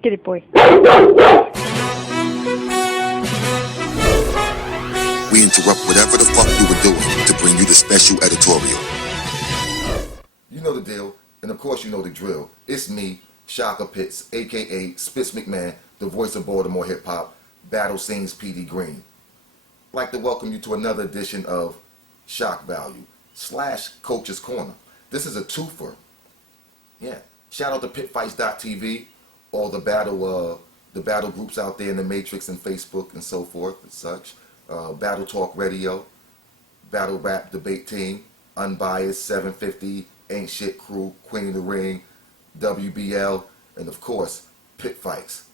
Get it, boy. We interrupt whatever the fuck you were doing to bring you the special editorial. You know the deal, and of course you know the drill. It's me, Shaka Pitts, aka Spitz McMahon, the voice of Baltimore hip hop, Battle Scenes PD Green. I'd like to welcome you to another edition of Shock Value / Coach's Corner. This is a twofer. Yeah. Shout out to pitfights.tv, all the battle groups out there in the Matrix and Facebook and so forth and such. Battle Talk Radio, Battle Rap Debate Team, Unbiased, 750, Ain't Shit Crew, Queen of the Ring, WBL, and of course, Pit Fights.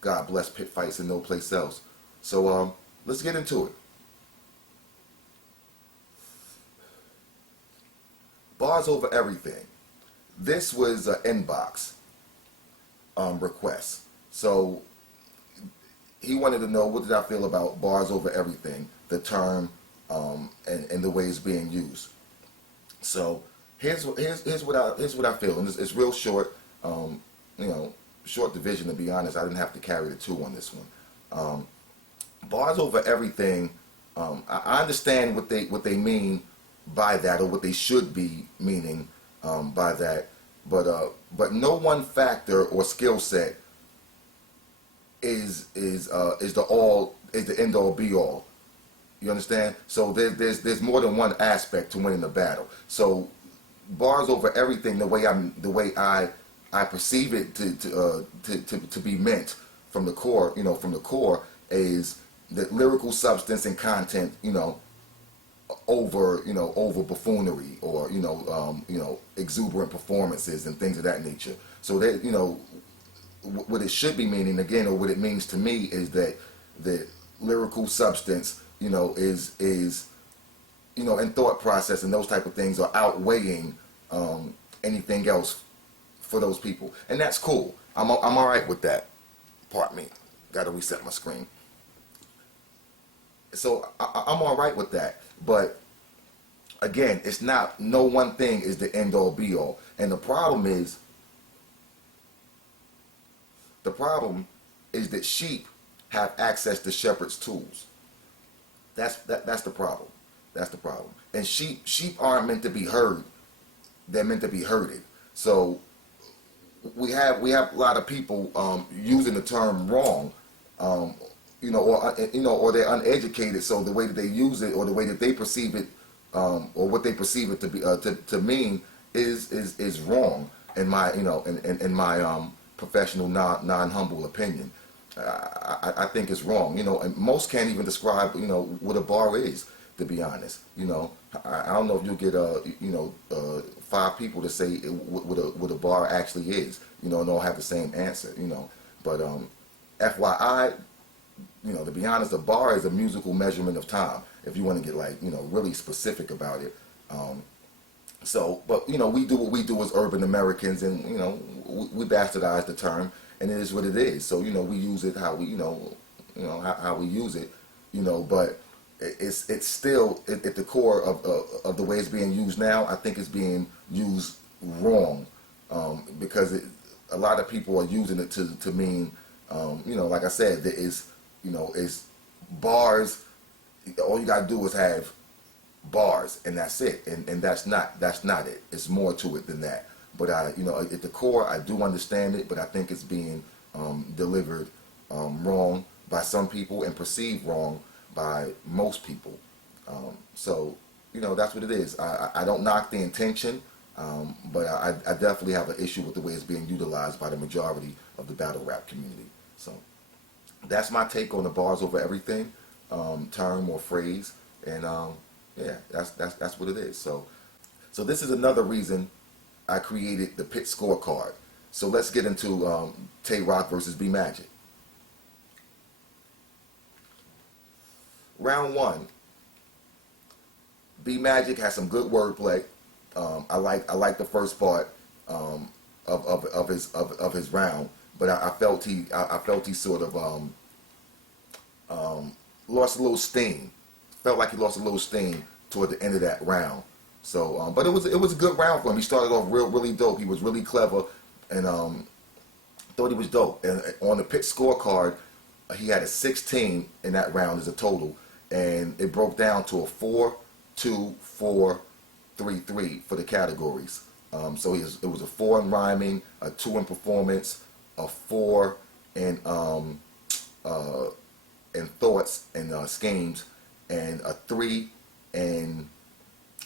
God bless Pit Fights and no place else. So let's get into it. Bars over everything. This was an inbox request. So he wanted to know, what did I feel about bars over everything, the term, and the way it's being used. So here's what I feel, and it's real short. Short division, to be honest. I didn't have to carry the two on this one. Bars over everything. I understand what they mean by that, or what they should be meaning by that, but no one factor or skill set is the end all be all. You understand? So there's more than one aspect to winning the battle. So bars over everything, the way I perceive it to be meant from the core, is that lyrical substance and content, over buffoonery or exuberant performances and things of that nature. So that what it should be meaning, again, or what it means to me, is that the lyrical substance is and thought process and those type of things are outweighing anything else for those people, and that's cool. I'm all right with that. Pardon me, got to reset my screen. So I'm all right with that, but again, it's not, no one thing is the end all be all, and the problem is that sheep have access to shepherd's tools. That's the problem. That's the problem. And sheep aren't meant to be heard. They're meant to be herded. So we have a lot of people using the term wrong. Or they're uneducated, so the way that they use it, or the way that they perceive it, or what they perceive it to be to mean is wrong in my in my professional non-humble opinion. I think it's wrong. And most can't even describe what a bar is, to be honest. I don't know if you'll get 5 people to say what a bar actually is. And all have the same answer. But FYI. To be honest, a bar is a musical measurement of time, if you want to get really specific about it. But we do what we do as urban Americans, and we bastardize the term, and it is what it is. So we use it how we how we use it, but it's still at the core of the way it's being used now. I think it's being used wrong, because a lot of people are using it to mean like I said, there is is bars. All you gotta do is have bars, and that's it. And that's not it. It's more to it than that. But at the core, I do understand it, but I think it's being delivered wrong by some people and perceived wrong by most people. So that's what it is. I don't knock the intention, but I definitely have an issue with the way it's being utilized by the majority of the battle rap community. So that's my take on the bars over everything term or phrase, and that's what it is. So this is another reason I created the Pit Scorecard. So let's get into Tay Roc versus B Magic. Round 1. B Magic has some good wordplay. I like the first part of his round. But I felt he sort of lost a little steam. Felt like he lost a little steam toward the end of that round. So, but it was a good round for him. He started off really dope. He was really clever and Thought he was dope. And on the pit scorecard, he had a 16 in that round as a total, and it broke down to a 4-2-4-3-3 for the categories. So it was a 4 in rhyming, a 2 in performance, a 4 in thoughts and schemes, and a 3 in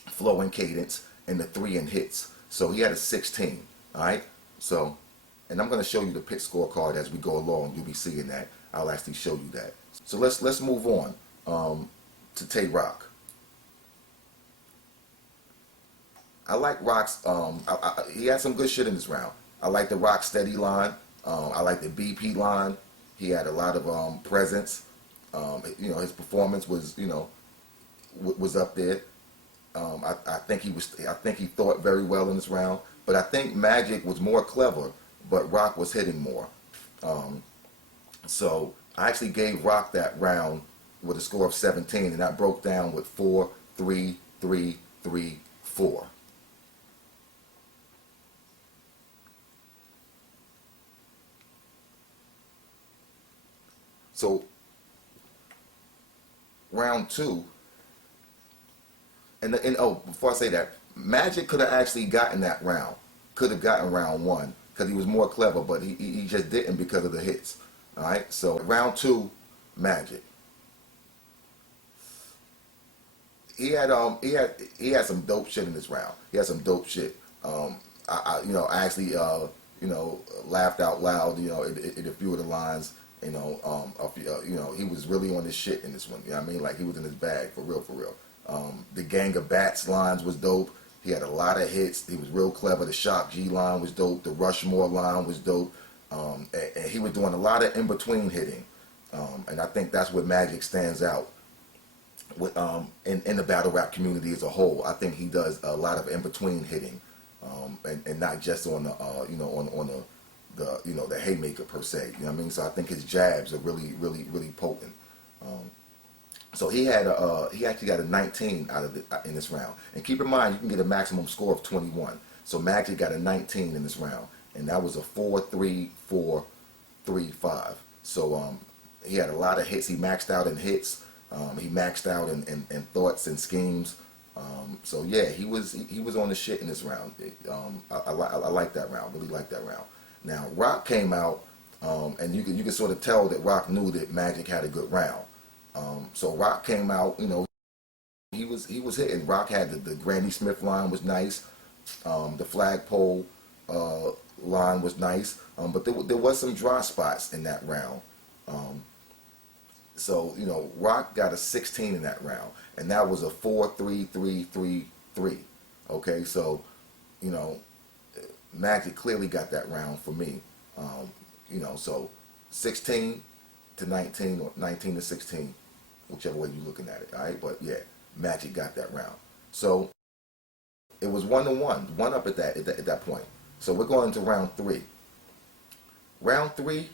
flow and cadence, and the 3 in hits. So he had a 16. All right. So, and I'm going to show you the pit scorecard as we go along. You'll be seeing that. I'll actually show you that. So let's move on to Tay Roc. I like Roc's. He had some good shit in this round. I like the Rock Steady line. I like the BP line. He had a lot of presence. His performance was was up there. I think he thought very well in this round. But I think Magic was more clever, but Roc was hitting more. So I actually gave Roc that round with a score of 17, and that broke down with 4-3-3-3-4. So round two, and before I say that, Magic could have actually gotten that round, could have gotten round one because he was more clever, but he just didn't because of the hits. All right, so round two, Magic. He had some dope shit in this round. He had some dope shit. I actually laughed out loud. In a few of the lines. He was really on his shit in this one. You know what I mean? Like he was in his bag for real, for real. The Gang of Bats lines was dope. He had a lot of hits. He was real clever. The Shock G line was dope. The Rushmore line was dope. And he was doing a lot of in-between hitting. And I think that's what Magic stands out with in the battle rap community as a whole. I think he does a lot of in-between hitting, and not just on the on the haymaker per se. You know what I mean? So I think his jabs are really, really, really potent. So he actually got a 19 out of in this round. And keep in mind, you can get a maximum score of 21. So Magic got a 19 in this round, and that was a 4-3-4-3-5. So he had a lot of hits. He maxed out in hits. He maxed out in thoughts and schemes. So yeah, he was on the shit in this round. I like that round. Really like that round. Now Roc came out, and you can sort of tell that Roc knew that Magic had a good round. So Roc came out, he was hitting. Roc had the Granny Smith line was nice, the flagpole line was nice, but there was some dry spots in that round. So Roc got a 16 in that round, and that was a 4-3-3-3-3. Okay, so Magic clearly got that round for me. So 16 to 19 or 19 to 16, whichever way you're looking at it. All right, but yeah, Magic got that round. So it was 1-1, one up at that point. So we're going to round three. Round three,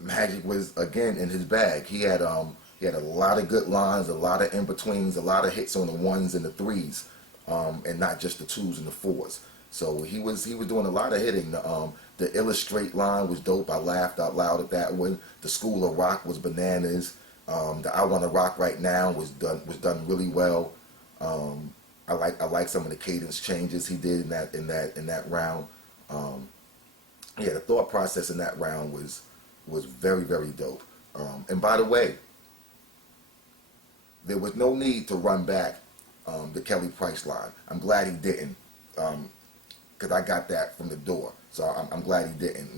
Magic was again in his bag. He had a lot of good lines, a lot of in betweens, a lot of hits on the ones and the threes, and not just the twos and the fours. So he was doing a lot of hitting. The Illustrate line was dope. I laughed out loud at that one. The School of Rock was bananas. The I Wanna Rock Right Now was done really well. I like some of the cadence changes he did in that round. The thought process in that round was very, very dope. And by the way, there was no need to run back the Kelly Price line. I'm glad he didn't, because I got that from the door. So I'm glad he didn't.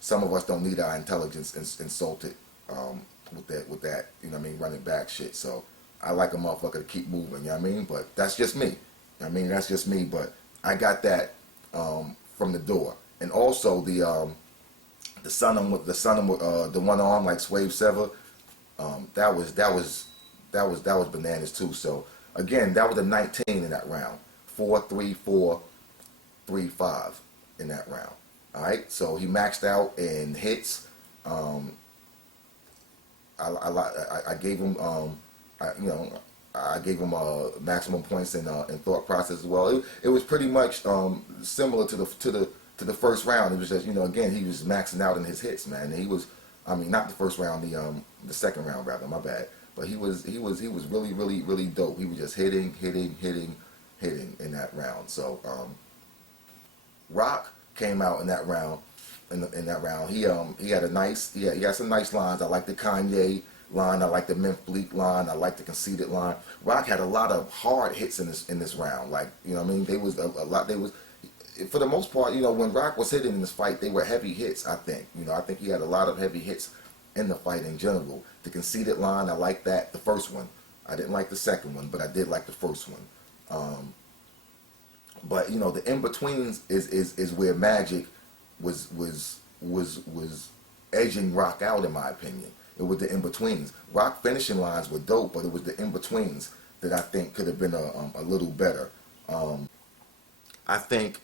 Some of us don't need our intelligence insulted with that. Running back shit. So I like a motherfucker to keep moving. You know what I mean? But that's just me. That's just me. But I got that from the door. And also the one arm like Swave Sever, that was bananas too. So again, that was a 19 in that round. 4-3-4-3-5 in that round. All right, so he maxed out in hits. I gave him I gave him maximum points in thought process as well. It was pretty much similar to to the first round, it was just, again, he was maxing out in his hits, man. And he was, I mean, not the first round, the second round rather, my bad. But he was really, really, really dope. He was just hitting in that round. So Roc came out in that round. In that round, he had some nice lines. I like the Kanye line. I like the Memphis Bleak line. I like the Conceited line. Roc had a lot of hard hits in this round. Like, what I mean, they was a lot. They was, for the most part, when Roc was hitting in this fight, they were heavy hits. I think, I think he had a lot of heavy hits in the fight in general. The Conceited line, I like that. The first one, I didn't like the second one, but I did like the first one. But the in betweens is where Magic was edging Roc out, in my opinion. It was the in betweens. Roc finishing lines were dope, but it was the in betweens that I think could have been a little better. I think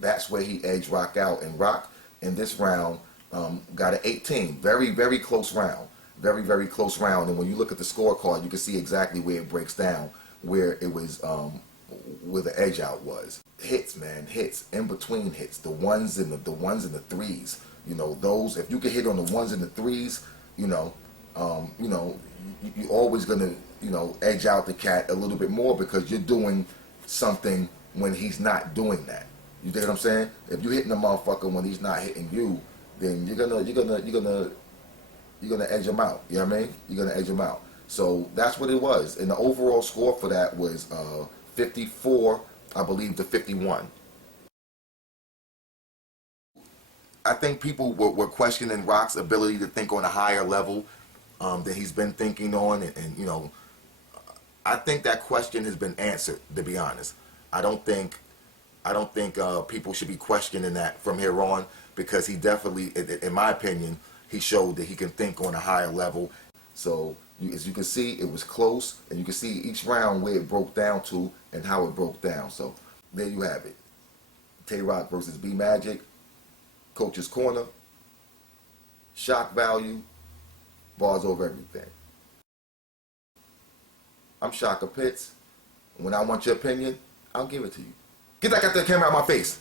that's where he edged Roc out, and Roc in this round got an 18. Very, very close round. Very, very close round. And when you look at the scorecard, you can see exactly where it breaks down, where it was, where the edge out was. Hits, man, hits, in between hits, the ones and the threes. Those, if you can hit on the ones and the threes, you're always gonna, edge out the cat a little bit more, because you're doing something when he's not doing that. You dig what I'm saying? If you're hitting a motherfucker when he's not hitting you, then you're gonna edge him out. You know what I mean? You're gonna edge him out. So that's what it was. And the overall score for that was 54, I believe, to 51. I think people were questioning Roc's ability to think on a higher level than he's been thinking on, and I think that question has been answered. To be honest, I don't think people should be questioning that from here on, because he definitely, in my opinion, he showed that he can think on a higher level. So as you can see, it was close, and you can see each round where it broke down to and how it broke down. So there you have it. Tay Roc versus B Magic. Coach's Corner. Shock value. Bars over everything. I'm Shaka Pitts. When I want your opinion, I'll give it to you. Get that goddamn camera out of my face.